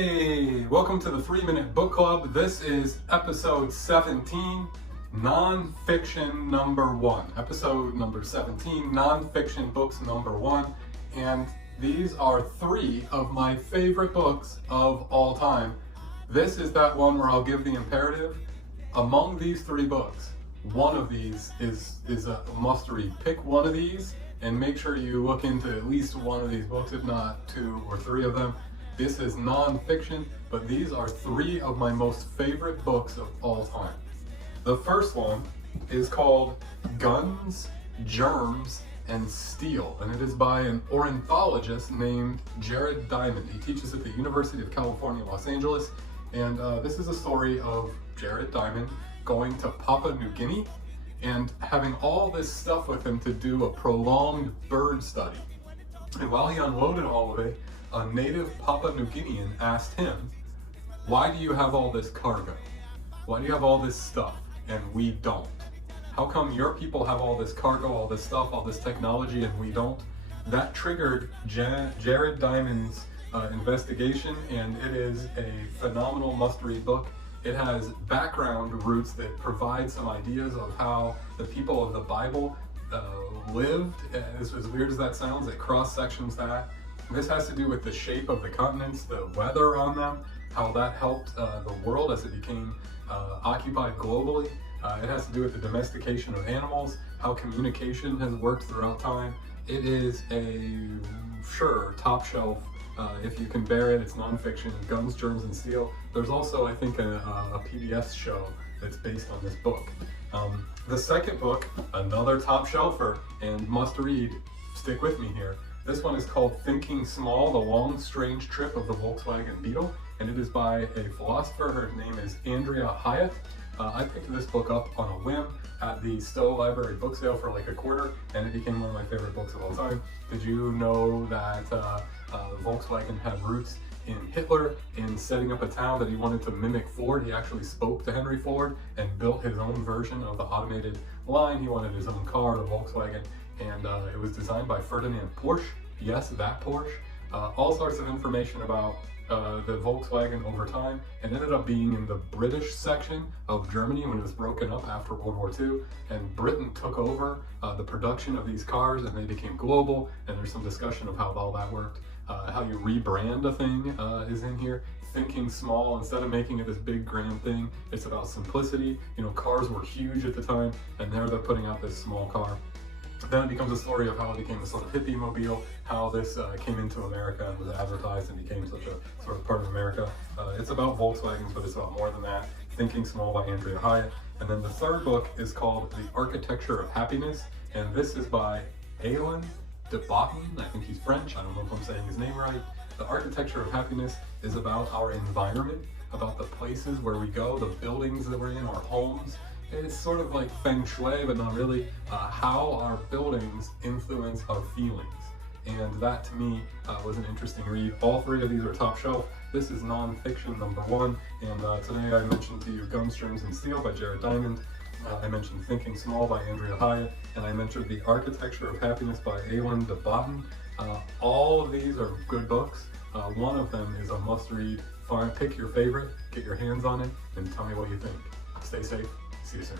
Hey, welcome to the 3-Minute Book Club. This is episode 17, nonfiction number 1. Episode number 17, nonfiction books number 1. And these are 3 of my favorite books of all time. This is that one where I'll give the imperative. Among these 3 books, one of these is a must-read. Pick one of these and make sure you look into at least one of these books, if not 2 or 3 of them. This is non-fiction, but these are 3 of my most favorite books of all time. The first one is called Guns, Germs, and Steel, and it is by an ornithologist named Jared Diamond. He teaches at the University of California, Los Angeles, and this is a story of Jared Diamond going to Papua New Guinea and having all this stuff with him to do a prolonged bird study. And while he unloaded all of it, a native Papua New Guinean asked him, "Why do you have all this cargo? Why do you have all this stuff and we don't? How come your people have all this cargo, all this stuff, all this technology and we don't?" That triggered Jared Diamond's investigation, and it is a phenomenal must-read book. It has background roots that provide some ideas of how the people of the Bible lived. As weird as that sounds, it cross-sections that. This has to do with the shape of the continents, the weather on them, how that helped the world as it became occupied globally. It has to do with the domestication of animals, how communication has worked throughout time. It is a, top shelf. If you can bear it, it's nonfiction, Guns, Germs, and Steel. There's also, I think, a PBS show that's based on this book. The second book, another top shelfer and must read, stick with me here. This one is called Thinking Small, The Long Strange Trip of the Volkswagen Beetle, and it is by a philosopher. Her name is Andrea Hiott. I picked this book up on a whim at the Stowe Library book sale for like $0.25, and it became one of my favorite books of all time. Did you know that Volkswagen had roots in Hitler, in setting up a town that he wanted to mimic Ford? He actually spoke to Henry Ford and built his own version of the automated line. He wanted his own car, the Volkswagen, and it was designed by Ferdinand Porsche. Yes, that Porsche. All sorts of information about the Volkswagen over time, and ended up being in the British section of Germany when it was broken up after World War II, and Britain took over the production of these cars and they became global, and there's some discussion of how all that worked. How you rebrand a thing is in here. Thinking small, instead of making it this big grand thing, it's about simplicity. You know, cars were huge at the time, and now they're putting out this small car. Then it becomes a story of how it became a sort of hippie mobile, how this came into America and was advertised and became such a sort of part of America. It's about Volkswagens, but it's about more than that. Thinking Small by Andrea Hiott. And then the third book is called The Architecture of Happiness, and this is by Alain de Botton. I think he's French. I don't know if I'm saying his name right. The Architecture of Happiness is about our environment, about the places where we go, the buildings that we're in, our homes. It's sort of like feng shui, but not really, how our buildings influence our feelings. And that, to me, was an interesting read. All 3 of these are top shelf. This is nonfiction number 1, and today I mentioned to you Guns, Germs, and Steel by Jared Diamond. I mentioned Thinking Small by Andrea Hiott, and I mentioned The Architecture of Happiness by Alain de Botton. All of these are good books. One of them is a must-read. Pick your favorite, get your hands on it, and tell me what you think. Stay safe. See you soon.